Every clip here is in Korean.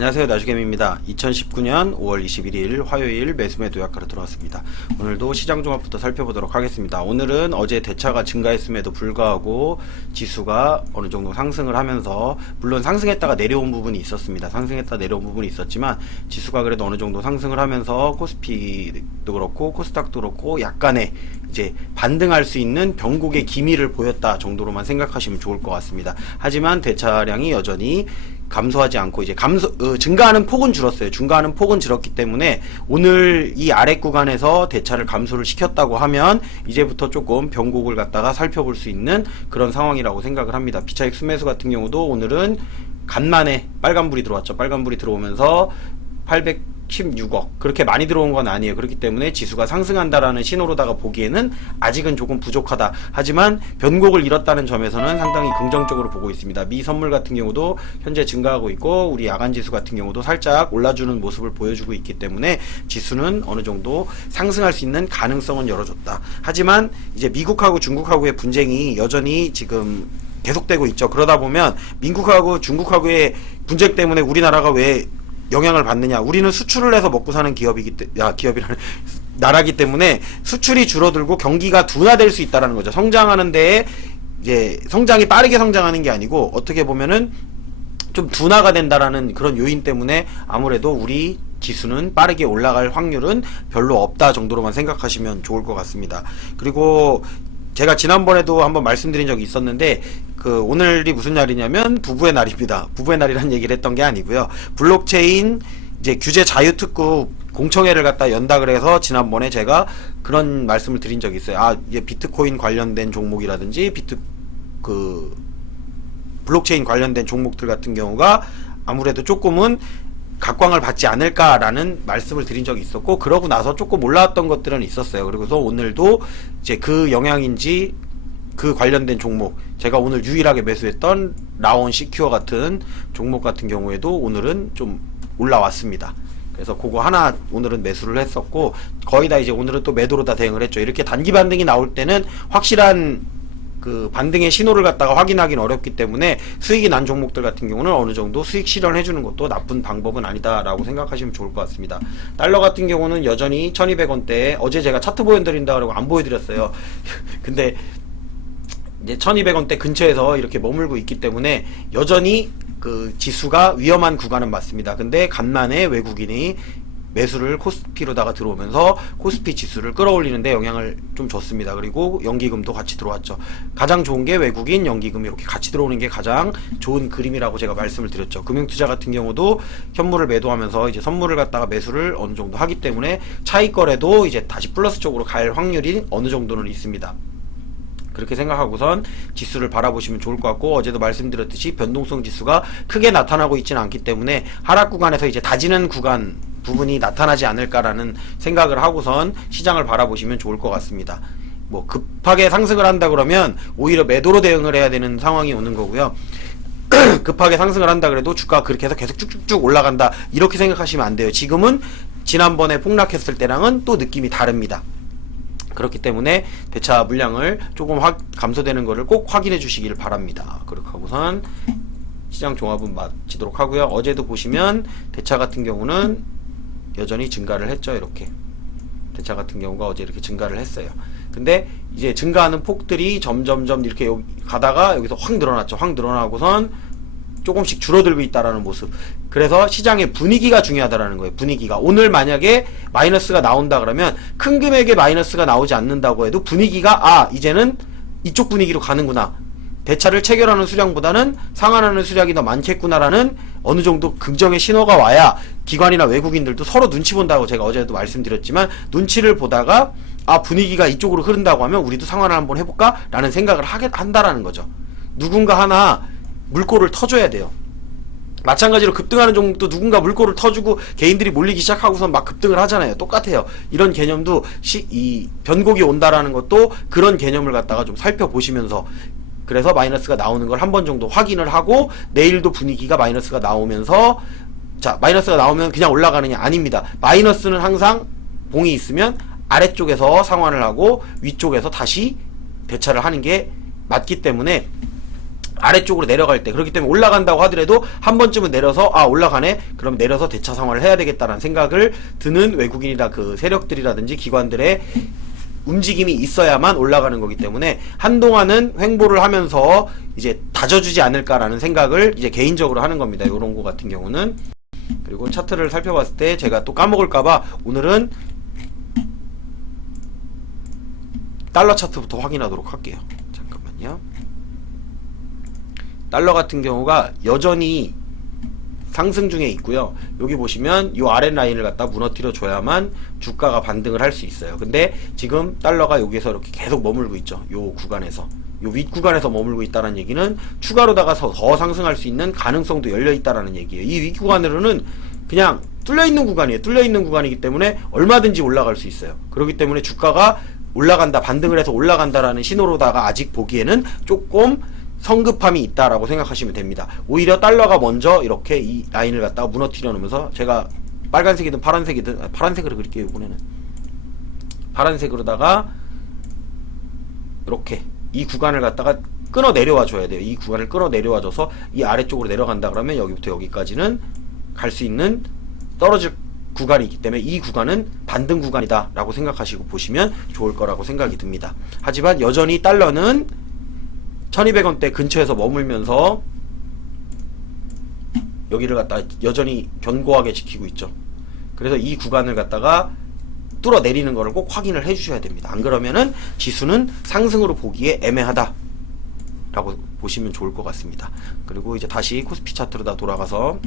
안녕하세요, 나주겜입니다. 2019년 5월 21일 화요일 매수매도 약화로 들어왔습니다. 오늘도 시장 종합부터 살펴보도록 하겠습니다. 오늘은 어제 대차가 증가했음에도 불구하고 지수가 어느 정도 상승을 하면서, 물론 상승했다가 내려온 부분이 있었습니다. 상승했다 내려온 부분이 있었지만 지수가 그래도 어느 정도 상승을 하면서 코스피도 그렇고 코스닥도 그렇고 약간의 이제 반등할 수 있는 변곡의 기미를 보였다 정도로만 생각하시면 좋을 것 같습니다. 하지만 대차량이 여전히 감소하지 않고 이제 증가하는 폭은 줄었어요. 증가하는 폭은 줄었기 때문에 오늘 이 아래 구간에서 대차를 감소를 시켰다고 하면 이제부터 조금 변곡을 갖다가 살펴볼 수 있는 그런 상황이라고 생각을 합니다. 비차익 순매수 같은 경우도 오늘은 간만에 빨간불이 들어왔죠. 빨간불이 들어오면서 816억 그렇게 많이 들어온 건 아니에요. 그렇기 때문에 지수가 상승한다라는 신호로다가 보기에는 아직은 조금 부족하다. 하지만 변곡을 잃었다는 점에서는 상당히 긍정적으로 보고 있습니다. 미 선물 같은 경우도 현재 증가하고 있고, 우리 야간 지수 같은 경우도 살짝 올라주는 모습을 보여주고 있기 때문에 지수는 어느 정도 상승할 수 있는 가능성은 열어줬다. 하지만 이제 미국하고 중국하고의 분쟁이 여전히 지금 계속되고 있죠. 그러다 보면 미국하고 중국하고의 분쟁 때문에 우리나라가 왜 영향을 받느냐? 우리는 수출을 해서 먹고 사는 기업이라는 나라기 때문에 수출이 줄어들고 경기가 둔화될 수 있다라는 거죠. 성장하는 데에 이제 성장이 빠르게 성장하는 게 아니고 어떻게 보면은 좀 둔화가 된다라는 그런 요인 때문에 아무래도 우리 지수는 빠르게 올라갈 확률은 별로 없다 정도로만 생각하시면 좋을 것 같습니다. 그리고 제가 지난번에도 한번 말씀드린 적이 있었는데, 오늘이 무슨 날이냐면 부부의 날입니다. 부부의 날이라는 얘기를 했던 게 아니고요. 블록체인 이제 규제 자유특구 공청회를 갖다 연다 그래서 지난번에 제가 그런 말씀을 드린 적이 있어요. 이제 비트코인 관련된 종목이라든지 블록체인 관련된 종목들 같은 경우가 아무래도 조금은 각광을 받지 않을까라는 말씀을 드린 적이 있었고, 그러고 나서 조금 올라왔던 것들은 있었어요. 그리고서 오늘도 이제 그 영향인지 그 관련된 종목, 제가 오늘 유일하게 매수했던 라온 시큐어 같은 종목 같은 경우에도 오늘은 좀 올라왔습니다. 그래서 그거 하나 오늘은 매수를 했었고, 거의 다 이제 오늘은 또 매도로 다 대응을 했죠. 이렇게 단기 반등이 나올 때는 확실한 반등의 신호를 갖다가 확인하기는 어렵기 때문에 수익이 난 종목들 같은 경우는 어느 정도 수익 실현해 주는 것도 나쁜 방법은 아니다라고 생각하시면 좋을 것 같습니다. 달러 같은 경우는 여전히 1200원대에, 어제 제가 차트 보여드린다 그러고 안 보여드렸어요. 근데 이제 1200원대 근처에서 이렇게 머물고 있기 때문에 여전히 지수가 위험한 구간은 맞습니다. 근데 간만에 외국인이 매수를 코스피로다가 들어오면서 코스피 지수를 끌어올리는데 영향을 좀 줬습니다. 그리고 연기금도 같이 들어왔죠. 가장 좋은 게 외국인 연기금이 이렇게 같이 들어오는 게 가장 좋은 그림이라고 제가 말씀을 드렸죠. 금융투자 같은 경우도 현물을 매도하면서 이제 선물을 갖다가 매수를 어느 정도 하기 때문에 차익 거래도 이제 다시 플러스 쪽으로 갈 확률이 어느 정도는 있습니다. 그렇게 생각하고선 지수를 바라보시면 좋을 것 같고, 어제도 말씀드렸듯이 변동성 지수가 크게 나타나고 있지는 않기 때문에 하락 구간에서 이제 다지는 구간 부분이 나타나지 않을까라는 생각을 하고선 시장을 바라보시면 좋을 것 같습니다. 뭐 급하게 상승을 한다 그러면 오히려 매도로 대응을 해야 되는 상황이 오는 거고요. 급하게 상승을 한다 그래도 주가가 그렇게 해서 계속 쭉쭉쭉 올라간다 이렇게 생각하시면 안 돼요. 지금은 지난번에 폭락했을 때랑은 또 느낌이 다릅니다. 그렇기 때문에 대차 물량을 조금 감소되는 거를 꼭 확인해 주시길 바랍니다. 그렇게 하고선 시장 종합은 마치도록 하고요. 어제도 보시면 대차 같은 경우는 여전히 증가를 했죠. 이렇게 대차 같은 경우가 어제 이렇게 증가를 했어요. 근데 이제 증가하는 폭들이 점점점 이렇게 가다가 여기서 확 늘어났죠. 확 늘어나고선 조금씩 줄어들고 있다라는 모습. 그래서 시장의 분위기가 중요하다라는 거예요. 분위기가. 오늘 만약에 마이너스가 나온다 그러면 큰 금액의 마이너스가 나오지 않는다고 해도 분위기가 이제는 이쪽 분위기로 가는구나. 대차를 체결하는 수량보다는 상환하는 수량이 더 많겠구나라는 어느 정도 긍정의 신호가 와야 기관이나 외국인들도 서로 눈치 본다고 제가 어제도 말씀드렸지만, 눈치를 보다가 분위기가 이쪽으로 흐른다고 하면 우리도 상환을 한번 해볼까? 라는 생각을 한다라는 거죠. 누군가 하나 물꼬를 터줘야 돼요. 마찬가지로 급등하는 종목도 누군가 물꼬를 터주고 개인들이 몰리기 시작하고선 막 급등을 하잖아요. 똑같아요. 이런 개념도 이 변곡이 온다라는 것도 그런 개념을 갖다가 좀 살펴보시면서, 그래서 마이너스가 나오는 걸 한 번 정도 확인을 하고, 내일도 분위기가 마이너스가 나오면서, 마이너스가 나오면 그냥 올라가느냐? 아닙니다. 마이너스는 항상 봉이 있으면 아래쪽에서 상환을 하고 위쪽에서 다시 대차를 하는 게 맞기 때문에 아래쪽으로 내려갈 때, 그렇기 때문에 올라간다고 하더라도 한 번쯤은 내려서 올라가네, 그럼 내려서 대차 상환을 해야 되겠다라는 생각을 드는 외국인이나 그 세력들이라든지 기관들의 움직임이 있어야만 올라가는 거기 때문에 한동안은 횡보를 하면서 이제 다져주지 않을까라는 생각을 이제 개인적으로 하는 겁니다. 요런 거 같은 경우는. 그리고 차트를 살펴봤을 때 제가 또 까먹을까봐 오늘은 달러 차트부터 확인하도록 할게요. 잠깐만요. 달러 같은 경우가 여전히 상승 중에 있고요. 여기 보시면 이 아랫 라인을 갖다 무너뜨려 줘야만 주가가 반등을 할 수 있어요. 근데 지금 달러가 여기서 이렇게 계속 머물고 있죠. 요 구간에서, 요 윗 구간에서 머물고 있다는 얘기는 추가로다가 더 상승할 수 있는 가능성도 열려 있다라는 얘기예요. 이 윗 구간으로는 그냥 뚫려 있는 구간이에요. 뚫려 있는 구간이기 때문에 얼마든지 올라갈 수 있어요. 그렇기 때문에 주가가 올라간다, 반등을 해서 올라간다라는 신호로다가 아직 보기에는 조금 성급함이 있다라고 생각하시면 됩니다. 오히려 달러가 먼저 이렇게 이 라인을 갖다가 무너뜨려 놓으면서, 제가 빨간색이든 파란색이든, 파란색으로 그릴게요. 이번에는 파란색으로다가 이렇게 이 구간을 갖다가 끊어 내려와 줘야 돼요. 이 구간을 끊어 내려와 줘서 이 아래쪽으로 내려간다 그러면 여기부터 여기까지는 갈 수 있는 떨어질 구간이 있기 때문에 이 구간은 반등 구간이다 라고 생각하시고 보시면 좋을 거라고 생각이 듭니다. 하지만 여전히 달러는 1200원대 근처에서 머물면서 여기를 갖다가 여전히 견고하게 지키고 있죠. 그래서 이 구간을 갖다가 뚫어 내리는 거를 꼭 확인을 해 주셔야 됩니다. 안 그러면은 지수는 상승으로 보기에 애매하다 라고 보시면 좋을 것 같습니다. 그리고 이제 다시 코스피 차트로 다 돌아가서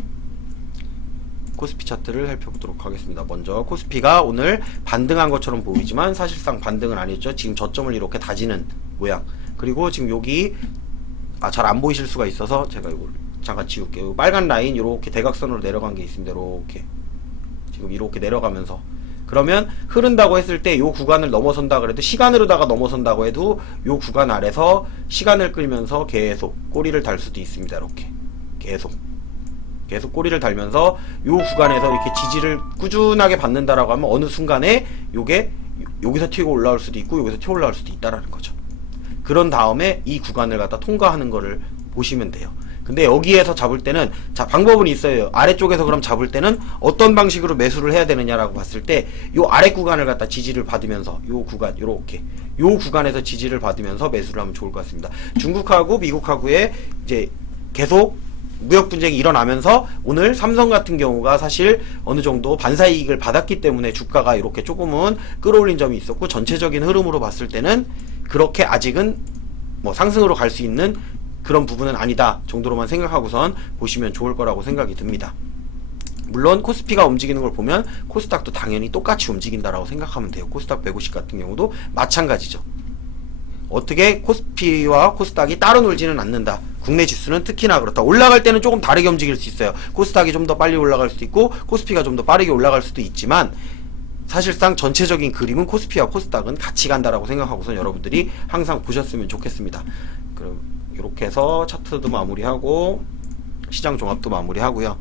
코스피 차트를 살펴보도록 하겠습니다. 먼저 코스피가 오늘 반등한 것처럼 보이지만 사실상 반등은 아니었죠. 지금 저점을 이렇게 다지는 모양. 그리고 지금 여기 잘 안 보이실 수가 있어서 제가 이걸 잠깐 지울게요. 빨간 라인 이렇게 대각선으로 내려간 게 있습니다. 이렇게 지금 이렇게 내려가면서, 그러면 흐른다고 했을 때 요 구간을 넘어선다 그래도, 시간으로다가 넘어선다고 해도 요 구간 아래서 시간을 끌면서 계속 꼬리를 달 수도 있습니다. 이렇게 계속 꼬리를 달면서 요 구간에서 이렇게 지지를 꾸준하게 받는다라고 하면 어느 순간에 요게 여기서 튀고 올라올 수도 있고 여기서 튀어 올라올 수도 있다라는 거죠. 그런 다음에 이 구간을 갖다 통과하는 거를 보시면 돼요. 근데 여기에서 잡을 때는, 방법은 있어요. 아래쪽에서 그럼 잡을 때는 어떤 방식으로 매수를 해야 되느냐라고 봤을 때, 요 아래 구간을 갖다 지지를 받으면서, 요 구간, 요렇게 요 구간에서 지지를 받으면서 매수를 하면 좋을 것 같습니다. 중국하고 미국하고의 이제 계속 무역 분쟁이 일어나면서 오늘 삼성 같은 경우가 사실 어느 정도 반사이익을 받았기 때문에 주가가 이렇게 조금은 끌어올린 점이 있었고, 전체적인 흐름으로 봤을 때는 그렇게 아직은 뭐 상승으로 갈 수 있는 그런 부분은 아니다 정도로만 생각하고선 보시면 좋을 거라고 생각이 듭니다. 물론 코스피가 움직이는 걸 보면 코스닥도 당연히 똑같이 움직인다라고 생각하면 돼요. 코스닥 150 같은 경우도 마찬가지죠. 어떻게 코스피와 코스닥이 따로 놀지는 않는다. 국내 지수는 특히나 그렇다. 올라갈 때는 조금 다르게 움직일 수 있어요. 코스닥이 좀 더 빨리 올라갈 수도 있고 코스피가 좀 더 빠르게 올라갈 수도 있지만, 사실상 전체적인 그림은 코스피와 코스닥은 같이 간다라고 생각하고서 여러분들이 항상 보셨으면 좋겠습니다. 그럼 이렇게 해서 차트도 마무리하고 시장 종합도 마무리하고요.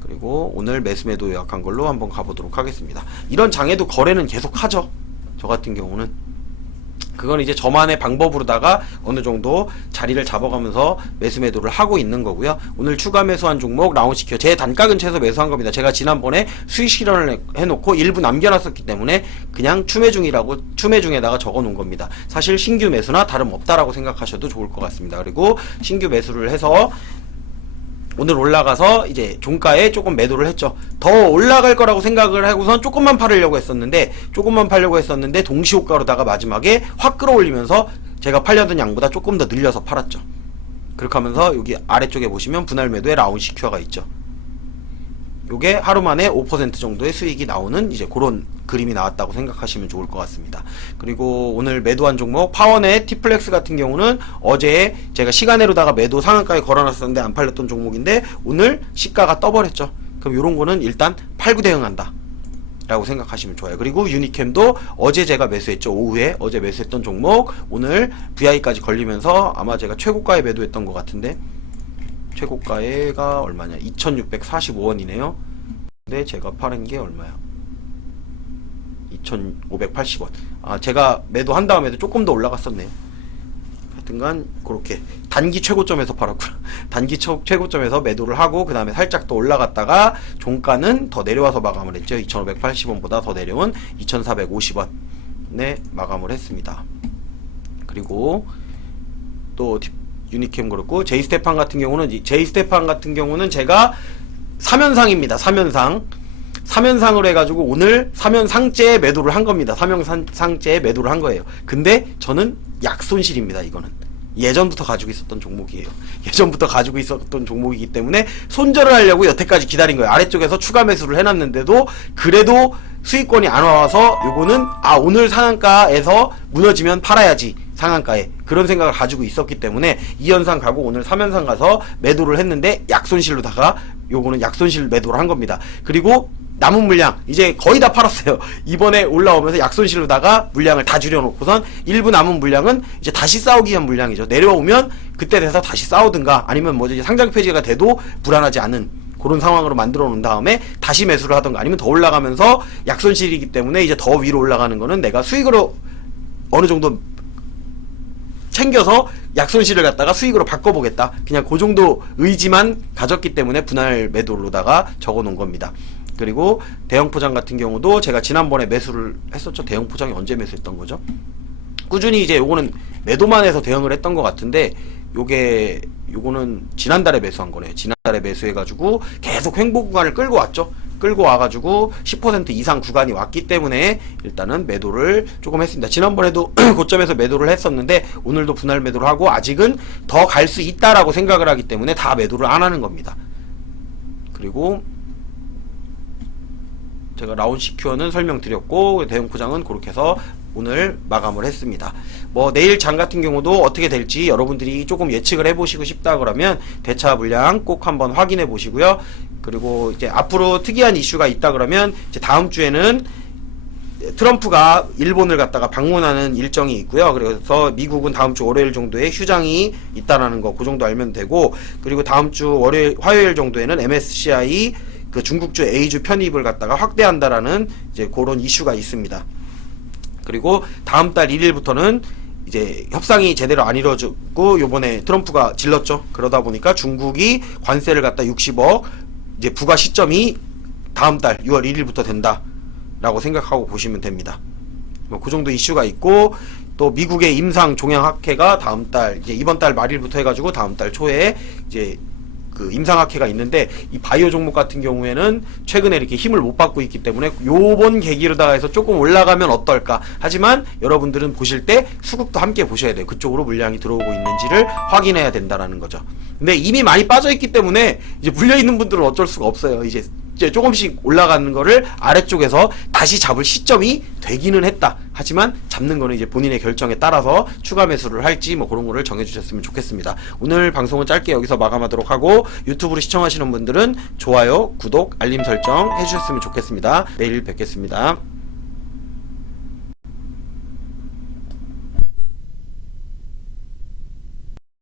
그리고 오늘 매수 매도 요약한 걸로 한번 가보도록 하겠습니다. 이런 장에도 거래는 계속 하죠. 저 같은 경우는 그건 이제 저만의 방법으로다가 어느 정도 자리를 잡아가면서 매수 매도를 하고 있는 거고요. 오늘 추가 매수한 종목 라운시켜 제 단가 근처에서 매수한 겁니다. 제가 지난번에 수익 실현을 해놓고 일부 남겨놨었기 때문에 그냥 추매 중이라고 추매 중에다가 적어 놓은 겁니다. 사실 신규 매수나 다름없다라고 생각하셔도 좋을 것 같습니다. 그리고 신규 매수를 해서 오늘 올라가서 이제 종가에 조금 매도를 했죠. 더 올라갈 거라고 생각을 하고선 조금만 팔려고 했었는데 동시효과로다가 마지막에 확 끌어올리면서 제가 팔려던 양보다 조금 더 늘려서 팔았죠. 그렇게 하면서 여기 아래쪽에 보시면 분할 매도에 라운 시큐어가 있죠. 요게 하루 만에 5% 정도의 수익이 나오는 이제 그런 그림이 나왔다고 생각하시면 좋을 것 같습니다. 그리고 오늘 매도한 종목 파워넷 티플렉스 같은 경우는 어제 제가 시간으로다가 매도 상한가에 걸어놨었는데 안 팔렸던 종목인데 오늘 시가가 떠버렸죠. 그럼 요런 거는 일단 팔고 대응한다 라고 생각하시면 좋아요. 그리고 유니캠도 어제 제가 매수했죠. 오후에 어제 매수했던 종목 오늘 VI까지 걸리면서 아마 제가 최고가에 매도했던 것 같은데, 최고가가 얼마냐, 2645원이네요 근데 제가 파는 게 얼마야, 2580원. 제가 매도한 다음에도 조금 더 올라갔었네요. 하여튼간 그렇게 단기 최고점에서 팔았구나. 단기 최고점에서 매도를 하고 그 다음에 살짝 더 올라갔다가 종가는 더 내려와서 마감을 했죠. 2,580원보다 더 내려온 2,450원에 마감을 했습니다. 그리고 또 유니캠 그렇고 제이스테판 같은 경우는 제가 3연상입니다. 3연상으로 해가지고 오늘 3연상째에 매도를 한 겁니다. 3연상째에 매도를 한 거예요. 근데 저는 약손실입니다. 이거는 예전부터 가지고 있었던 종목이에요. 예전부터 가지고 있었던 종목이기 때문에 손절을 하려고 여태까지 기다린 거예요. 아래쪽에서 추가 매수를 해놨는데도 그래도 수익권이 안 와서 요거는 오늘 상한가에서 무너지면 팔아야지, 상한가에, 그런 생각을 가지고 있었기 때문에 2연상 가고 오늘 3연상 가서 매도를 했는데 약손실로다가 요거는 약손실 매도를 한 겁니다. 그리고 남은 물량 이제 거의 다 팔았어요. 이번에 올라오면서 약손실로다가 물량을 다 줄여놓고선 일부 남은 물량은 이제 다시 싸우기 위한 물량이죠. 내려오면 그때 돼서 다시 싸우든가 아니면 뭐지 상장 폐지가 돼도 불안하지 않은 그런 상황으로 만들어 놓은 다음에 다시 매수를 하던가 아니면 더 올라가면서 약손실이기 때문에 이제 더 위로 올라가는 거는 내가 수익으로 어느 정도 챙겨서 약손실을 갖다가 수익으로 바꿔보겠다, 그냥 그 정도 의지만 가졌기 때문에 분할 매도로다가 적어 놓은 겁니다. 그리고 대형포장 같은 경우도 제가 지난번에 매수를 했었죠. 대형포장이 언제 매수했던 거죠? 꾸준히 이제 요거는 매도만 해서 대응을 했던 것 같은데 요거는 지난달에 매수한 거네요. 지난달에 매수해가지고 계속 횡보 구간을 끌고 왔죠. 끌고 와가지고 10% 이상 구간이 왔기 때문에 일단은 매도를 조금 했습니다. 지난번에도 고점에서 매도를 했었는데 오늘도 분할 매도를 하고 아직은 더 갈 수 있다라고 생각을 하기 때문에 다 매도를 안 하는 겁니다. 그리고 제가 라운 시큐어는 설명드렸고 대형포장은 그렇게 해서 오늘 마감을 했습니다. 뭐 내일 장 같은 경우도 어떻게 될지 여러분들이 조금 예측을 해보시고 싶다 그러면 대차 물량 꼭 한번 확인해 보시고요. 그리고 이제 앞으로 특이한 이슈가 있다 그러면 이제 다음 주에는 트럼프가 일본을 갔다가 방문하는 일정이 있고요. 그래서 미국은 다음 주 월요일 정도에 휴장이 있다라는 거, 그 정도 알면 되고, 그리고 다음 주 화요일 정도에는 MSCI 그 중국주 A주 편입을 갖다가 확대한다라는 이제 그런 이슈가 있습니다. 그리고 다음 달 1일부터는 이제 협상이 제대로 안 이루어지고 요번에 트럼프가 질렀죠. 그러다 보니까 중국이 관세를 갖다 60억 이제 부과 시점이 다음 달 6월 1일부터 된다라고 생각하고 보시면 됩니다. 뭐 그 정도 이슈가 있고, 또 미국의 임상 종양학회가 다음 달 이제 이번 달 말일부터 해가지고 다음 달 초에 이제 그 임상학회가 있는데, 이 바이오 종목 같은 경우에는 최근에 이렇게 힘을 못 받고 있기 때문에 요번 계기로다가 해서 조금 올라가면 어떨까. 하지만 여러분들은 보실 때 수급도 함께 보셔야 돼요. 그쪽으로 물량이 들어오고 있는지를 확인해야 된다라는 거죠. 근데 이미 많이 빠져 있기 때문에 이제 물려 있는 분들은 어쩔 수가 없어요. 이제 조금씩 올라가는 거를 아래쪽에서 다시 잡을 시점이 되기는 했다. 하지만 잡는 거는 이제 본인의 결정에 따라서 추가 매수를 할지 뭐 그런 거를 정해 주셨으면 좋겠습니다. 오늘 방송은 짧게 여기서 마감하도록 하고, 유튜브로 시청하시는 분들은 좋아요, 구독, 알림 설정 해주셨으면 좋겠습니다. 내일 뵙겠습니다.